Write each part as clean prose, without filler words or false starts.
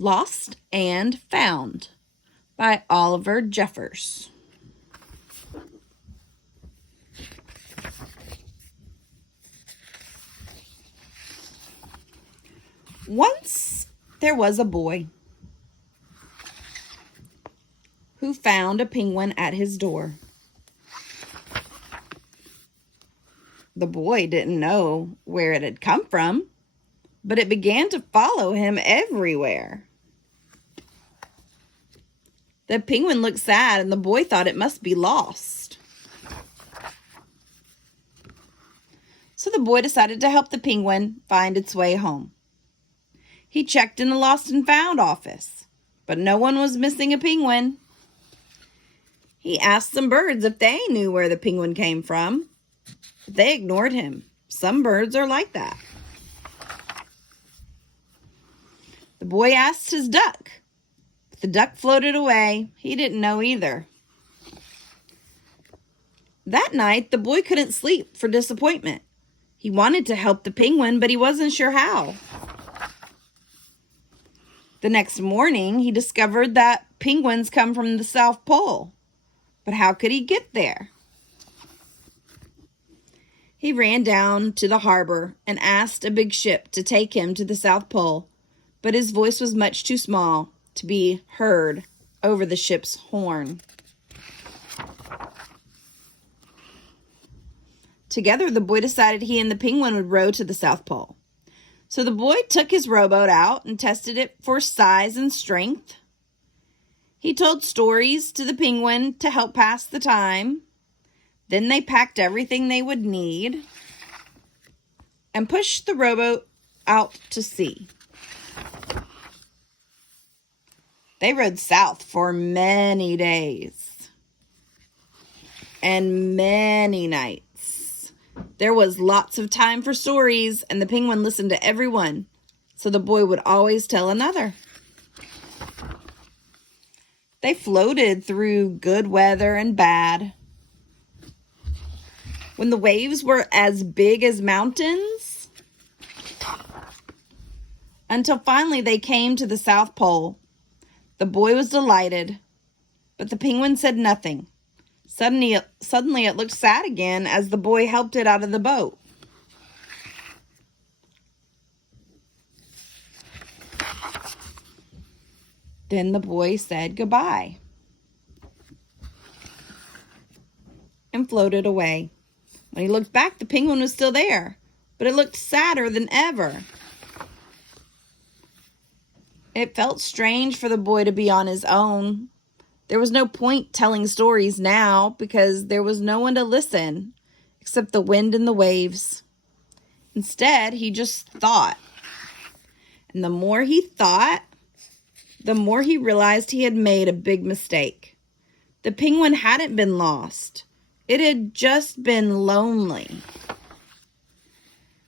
Lost and Found by Oliver Jeffers. Once there was a boy who found a penguin at his door. The boy didn't know where it had come from, but it began to follow him everywhere. The penguin looked sad, and the boy thought it must be lost. So the boy decided to help the penguin find its way home. He checked in the Lost and Found office, but no one was missing a penguin. He asked some birds if they knew where the penguin came from. They ignored him. Some birds are like that. The boy asked his duck. The duck floated away. He didn't know either. That night, the boy couldn't sleep for disappointment. He wanted to help the penguin, but he wasn't sure how. The next morning, he discovered that penguins come from the South Pole. But how could he get there? He ran down to the harbor and asked a big ship to take him to the South Pole, but his voice was much too small to be heard over the ship's horn. Together, the boy decided he and the penguin would row to the South Pole. So the boy took his rowboat out and tested it for size and strength. He told stories to the penguin to help pass the time. Then they packed everything they would need and pushed the rowboat out to sea. They rowed south for many days and many nights. There was lots of time for stories, and the penguin listened to every one, so the boy would always tell another. They floated through good weather and bad. When the waves were as big as mountains, until finally they came to the South Pole. The boy was delighted, but the penguin said nothing. Suddenly it looked sad again as the boy helped it out of the boat. Then the boy said goodbye and floated away. When he looked back, the penguin was still there, but it looked sadder than ever. It felt strange for the boy to be on his own. There was no point telling stories now because there was no one to listen except the wind and the waves. Instead, he just thought. And the more he thought, the more he realized he had made a big mistake. The penguin hadn't been lost. It had just been lonely.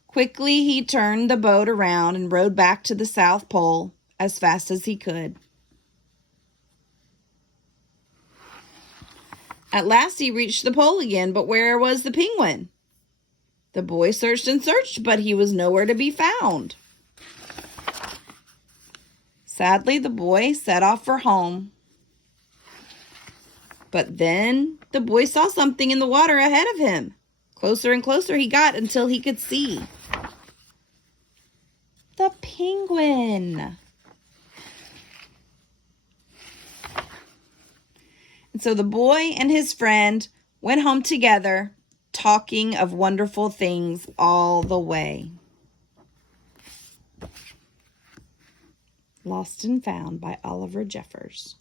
Quickly, he turned the boat around and rowed back to the South Pole as fast as he could. At last, he reached the pole again, but where was the penguin? The boy searched and searched, but he was nowhere to be found. Sadly, the boy set off for home. But then the boy saw something in the water ahead of him. Closer and closer he got until he could see. The penguin. And so the boy and his friend went home together, talking of wonderful things all the way. Lost and Found by Oliver Jeffers.